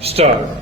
Star.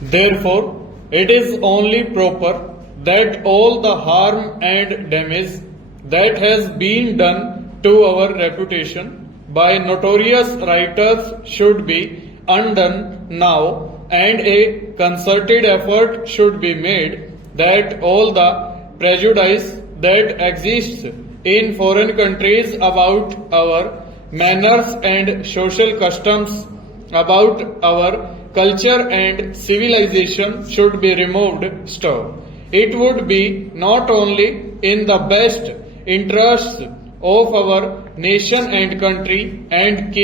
Therefore, it is only proper that all the harm and damage that has been done to our reputation by notorious writers should be undone now, and a concerted effort should be made that all the prejudice that exists in foreign countries about our manners and social customs, about our culture and civilization should be removed. Stop. It would be not only in the best interests of our nation and country and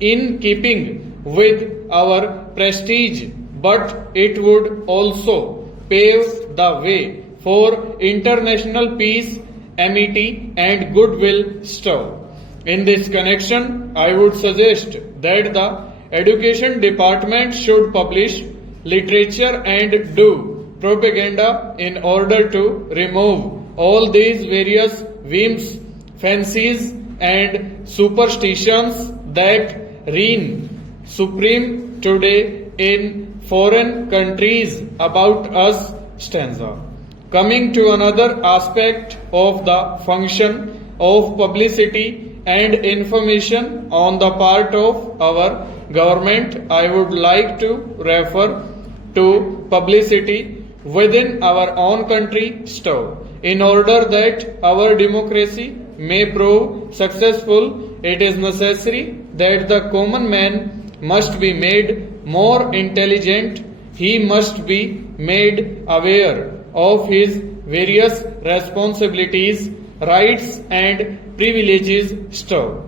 in keeping with our prestige, but it would also pave the way for international peace, amity, and goodwill. Stop. In this connection, I would suggest that the Education Department should publish literature and do propaganda in order to remove all these various whims, fancies, and superstitions that reign supreme today in foreign countries about us. Stanza. Coming to another aspect of the function of publicity and information on the part of our government, I would like to refer to publicity within our own country. Stop. In order that our democracy may prove successful, it is necessary that the common man must be made more intelligent. He must be made aware of his various responsibilities, rights, and privileges. Stop.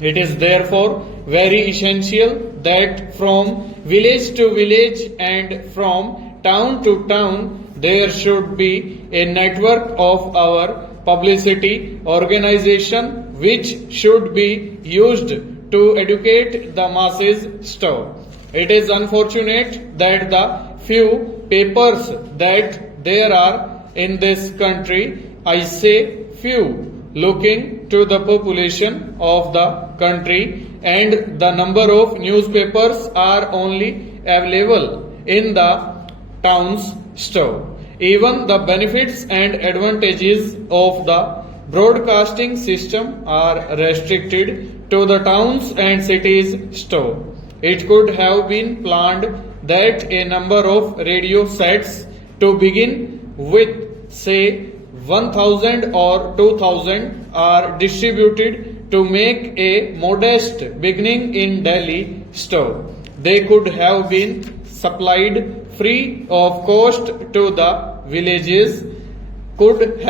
It is therefore very essential that from village to village and from town to town there should be a network of our publicity organization which should be used to educate the masses. Stop. It is unfortunate that the few papers that there are in this country, I say few, looking to the population of the country, and the number of newspapers are only available in the towns. Stop. Even the benefits and advantages of the broadcasting system are restricted to the towns and cities. Stop. It could have been planned that a number of radio sets to begin with, say 1000 or 2000, are distributed to make a modest beginning in Delhi. Stop. They could have been supplied free of cost to the villages, could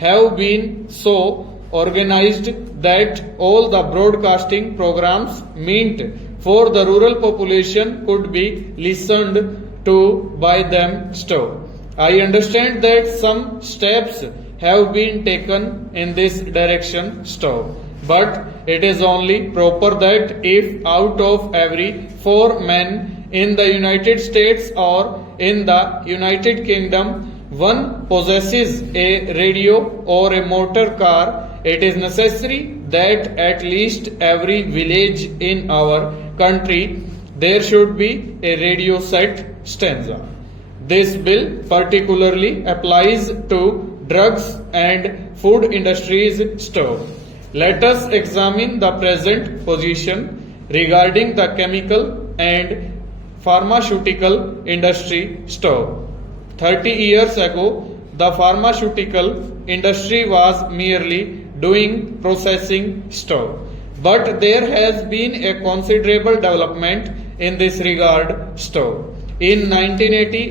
have been so organized that all the broadcasting programs meant for the rural population could be listened to by them. Stop. I understand that some steps have been taken in this direction. Stop. But it is only proper that if out of every 4 men in the United States or in the United Kingdom, one possesses a radio or a motor car, it is necessary that at least every village in our country there should be a radio set. Stanza. This bill particularly applies to drugs and food industries. Stop. Let us examine the present position regarding the chemical and pharmaceutical industry. Stop. 30 years ago, the pharmaceutical industry was merely doing processing. Stop. But there has been a considerable development in this regard. Stop. In 1980,